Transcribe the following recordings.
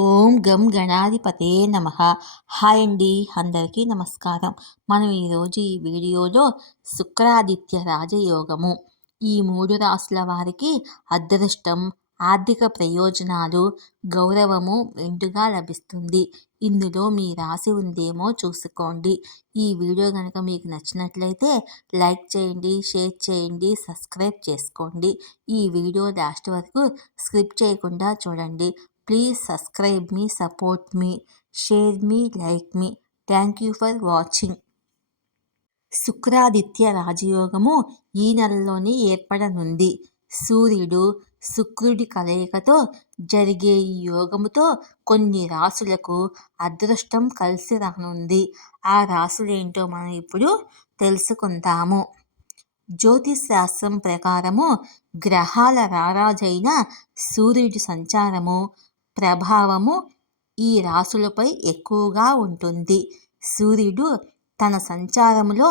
ఓం గం గణాధిపతే నమః. హాయ్ అండి, అందరికీ నమస్కారం. మనం ఈరోజు ఈ వీడియోలో శుక్రాదిత్య రాజయోగము, ఈ 3 రాసుల వారికి అదృష్టం, ఆర్థిక ప్రయోజనాలు, గౌరవము మెండుగా లభిస్తుంది. ఇందులో మీ రాశి ఉందేమో చూసుకోండి. ఈ వీడియో కనుక మీకు నచ్చినట్లయితే లైక్ చేయండి, షేర్ చేయండి, సబ్స్క్రైబ్ చేసుకోండి. ఈ వీడియో లాస్ట్ వరకు స్కిప్ చేయకుండా చూడండి. Please subscribe me, support me, share me, like me. Thank you for watching. శుక్రాదిత్య రాజయోగము ఈ నెలలోనే ఏర్పడనుంది. సూర్యుడు శుక్రుడి కలయికతో జరిగే ఈ యోగముతో కొన్ని రాసులకు అదృష్టం కలిసి రానుంది. ఆ రాసులేంటో మనం ఇప్పుడు తెలుసుకుందాము. జ్యోతిష్ శాస్త్రం ప్రకారము గ్రహాల రారాజైన సూర్యుడి సంచారము ప్రభావము ఈ రాశులపై ఎక్కువగా ఉంటుంది. సూర్యుడు తన సంచారములో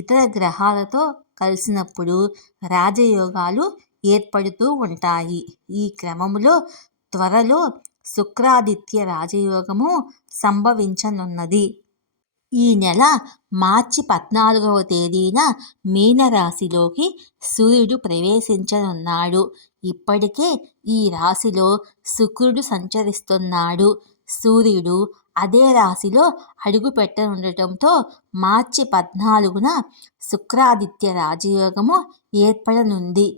ఇతర గ్రహాలతో కలిసినప్పుడు రాజయోగాలు ఏర్పడుతూ ఉంటాయి. ఈ క్రమములో త్వరలో శుక్రాదిత్య రాజయోగము సంభవించనున్నది. ఈ నెల మార్చి 14వ తేదీన మీనరాశిలోకి సూర్యుడు ప్రవేశించనున్నాడు. ఇప్పటికే ఈ రాశిలో శుక్రుడు సంచరిస్తున్నాడు. సూర్యుడు అదే రాశిలో అడుగు పెట్టనుండటంతో మార్చి 14న శుక్రాదిత్య రాజయోగము ఏర్పడనుంది.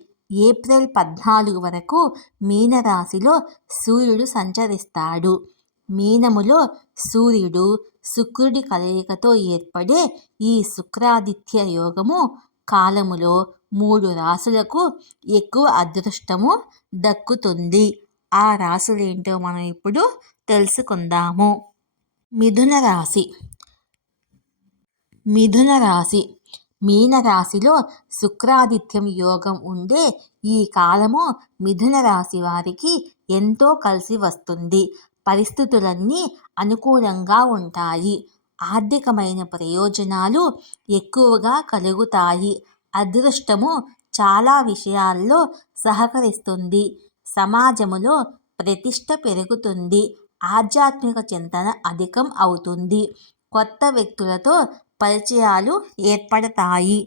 ఏప్రిల్ 14 వరకు మీనరాశిలో సూర్యుడు సంచరిస్తాడు. మీనములో సూర్యుడు శుక్రుడి కలయికతో ఏర్పడే ఈ శుక్రాదిత్య యోగము కాలములో 3 రాశులకు ఎక్కువ అదృష్టము దక్కుతుంది. ఆ రాశులేంటో మనం ఇప్పుడు తెలుసుకుందాము. మిథున రాశి. మీనరాశిలో శుక్రాదిత్యం యోగం ఉండే ఈ కాలము మిథున రాశి వారికి ఎంతో కలిసి వస్తుంది. పరిస్థితులన్నీ అనుకూలంగా ఉంటాయి. ఆర్థికమైన ప్రయోజనాలు ఎక్కువగా కలుగుతాయి. అదృష్టము చాలా విషయాల్లో సహకరిస్తుంది. సమాజములో ప్రతిష్ట పెరుగుతుంది. ఆధ్యాత్మిక చింతన అధికం అవుతుంది. కొత్త వ్యక్తులతో పరిచయాలు ఏర్పడతాయి.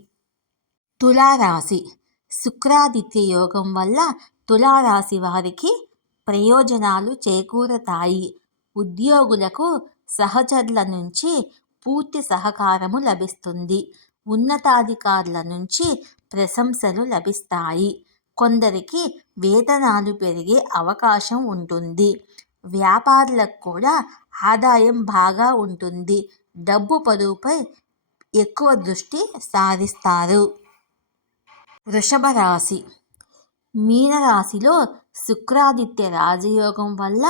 తులారాశి. శుక్రాదిత్య యోగం వల్ల తులారాశి వారికి ప్రయోజనాలు చేకూరతాయి. ఉద్యోగులకు సహచరుల నుంచి పూర్తి సహకారము లభిస్తుంది. ఉన్నతాధికారుల నుంచి ప్రశంసలు లభిస్తాయి. కొందరికి వేతనాలు పెరిగే అవకాశం ఉంటుంది. వ్యాపారులకు కూడా ఆదాయం బాగా ఉంటుంది. డబ్బు పొదుపుపై ఎక్కువ దృష్టి సారిస్తారు. వృషభ రాశి. మీనరాశిలో శుక్రాదిత్య రాజయోగం వల్ల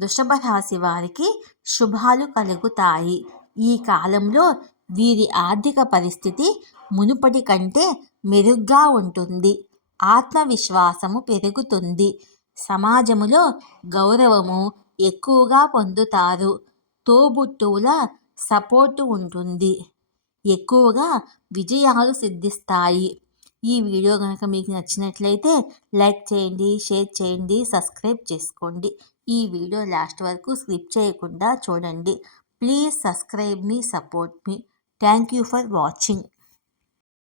వృషభ రాశి వారికి శుభాలు కలుగుతాయి. ఈ కాలంలో వీరి ఆర్థిక పరిస్థితి మునుపటి కంటే మెరుగ్గా ఉంటుంది. ఆత్మవిశ్వాసము పెరుగుతుంది. సమాజములో గౌరవము ఎక్కువగా పొందుతారు. తోబుట్టువుల సపోర్టు ఉంటుంది. ఎక్కువగా విజయాలు సిద్ధిస్తాయి. ఈ వీడియో కనుక మీకు నచ్చినట్లయితే లైక్ చేయండి, షేర్ చేయండి, సబ్స్క్రైబ్ చేసుకోండి. ఈ వీడియో లాస్ట్ వరకు స్కిప్ చేయకుండా చూడండి. Please subscribe me, support me. Thank you for watching.